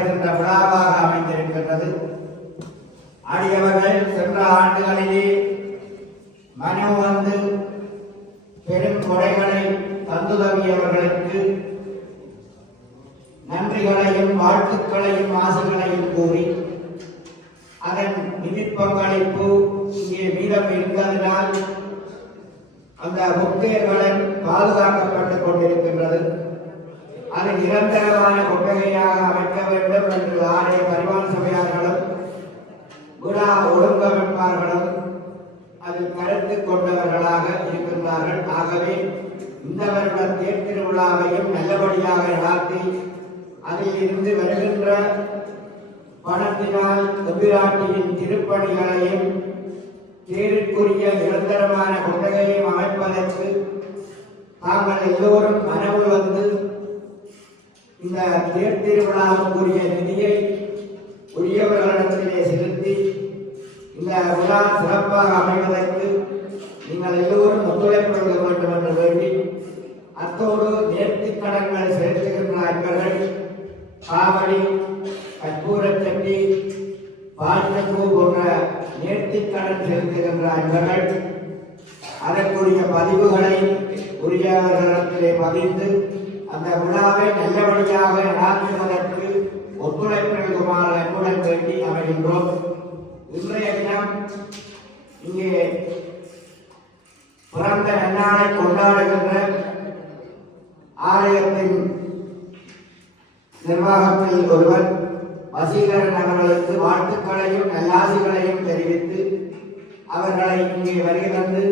கொண்டாடப்படுகின்ற விழாவாக அமைந்திருக்கின்றது. அடியவர்கள் சென்ற ஆண்டுகளிலே மனு வந்து பெரும் கொடைகளை தந்துதவியவர்களுக்கு நன்றிகளையும் வாழ்த்துக்களையும் ஆசைகளையும் கூறி அதன் நிதி பங்களிப்பு இங்கே மீதம் இருந்ததினால் அந்த முக்கியங்களும் பாதுகாக்கப்பட்டுக் கொண்டிருக்கின்றது. அது நிரந்தரமான கொட்டகையாக அமைக்க வேண்டும் என்று ஆலய பரிமாண சபையார்களும் விழா ஒழுங்கமைப்பார்களும் அதில் கருத்து கொண்டவர்களாக இருக்கின்றார்கள். ஆகவே இந்த வருட தேர் திருவிழாவையும் நல்லபடியாக நடாத்தி அதில் இருந்து வருகின்ற பணத்தினால் எம்பிராட்டியின் திருப்பணிகளையும் தேருக்குரிய நிரந்தரமான கொட்டகையும் அமைப்பதற்கு தாங்கள் எல்லோரும் மனவு வந்து இந்த தேர் திருவிழாவுக்குரிய நிதியை உரியவர்களிடத்திலே செலுத்தி இந்த விழா சிறப்பாக அமைவதற்கு நீங்கள் எல்லோரும் ஒத்துழைப்பு வழங்க வேண்டும் என்று வேண்டி, அத்தோடு நேர்த்திக் கடன்கள் செலுத்துகின்ற அன்பர்கள் காவடி, கற்பூரச்சட்டி, பால்நெப்பு போன்ற நேர்த்திக் கடன் செலுத்துகின்ற அன்பர்கள் அதற்குரிய பதிவுகளை உரியவர்களிடத்திலே பதிந்து அந்த விழாவை நல்லபடியாக நடாத்துவதற்கு ஒத்துழைப்பு நல்குமாறு அன்புடன் வேண்டி அமைகின்றோம். இன்றைய தினம் இங்கே பிறந்த நன்னாளை கொண்டாடுகின்ற ஆலயத்தின் நிர்வாகத்தில் ஒருவர் வசீகரன் அவர்களுக்கு வாழ்த்துக்களையும் நல்லாசிகளையும் தெரிவித்து அவர்களை இங்கே வருகை தந்து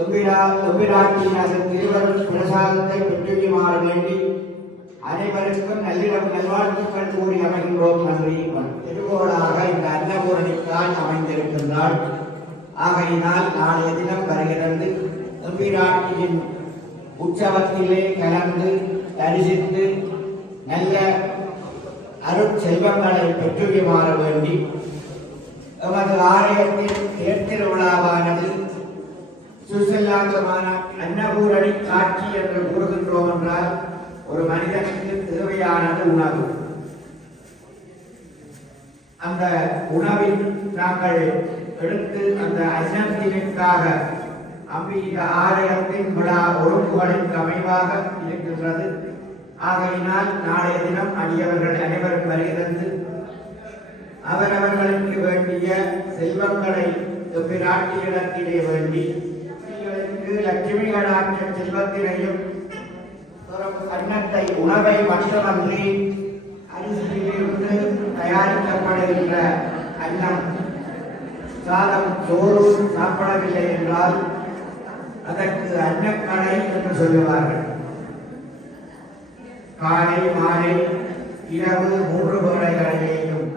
எம்பிராட்டியின் அதன் திருவருள் பிரசாதத்தை பெற்றுமாற வேண்டி அனைவருக்கும் நல்வாழ்த்துக்கள் கூறி அமைகின்றோம். நன்றி. திருவோடாக இந்த அன்னபூரணிக்கால் அமைந்திருக்கின்றால் ஆகையினால் நாளைய தினம் வருகிறது எம்பிராட்டியின் உற்சவத்திலே கலந்து தரிசித்து நல்ல அருட்செல்வங்களை பெற்றுமாற வேண்டி எமது ஆலயத்தின் தேர் திருவிழாவானது சுசல்லாந்தமான அன்னபூரணி காட்சி என்று கூறுகின்றோம் என்றால் ஒரு மனிதனுக்கு தேவையானது உணவு. அந்த உணவில் நாங்கள் எடுத்து அந்த அன்னத்திற்காக அம்பிக ஆலயத்தின் விழா ஒழுங்குகளின் அமைவாக இருக்கின்றது. ஆகையினால் நாளைய தினம் அடியவர்கள் அனைவரும் வருகிறது அவரவர்களுக்கு வேண்டிய செல்வங்களை பிராட்டியிடத்திலே வேண்டி லட்சுமி கடாட்ச செல்வத்தினையும் அன்னத்தை உணவை மட்டுமன்றி அரிசியிலிருந்து தயாரிக்கப்படுகின்ற அன்னம் சாதம் சோறு சாப்பிடவில்லை என்றால் அதற்கு அன்னக்கடை என்று சொல்லுவார்கள். காலை மாலை இரவு 3 வேளைகளிலேயும்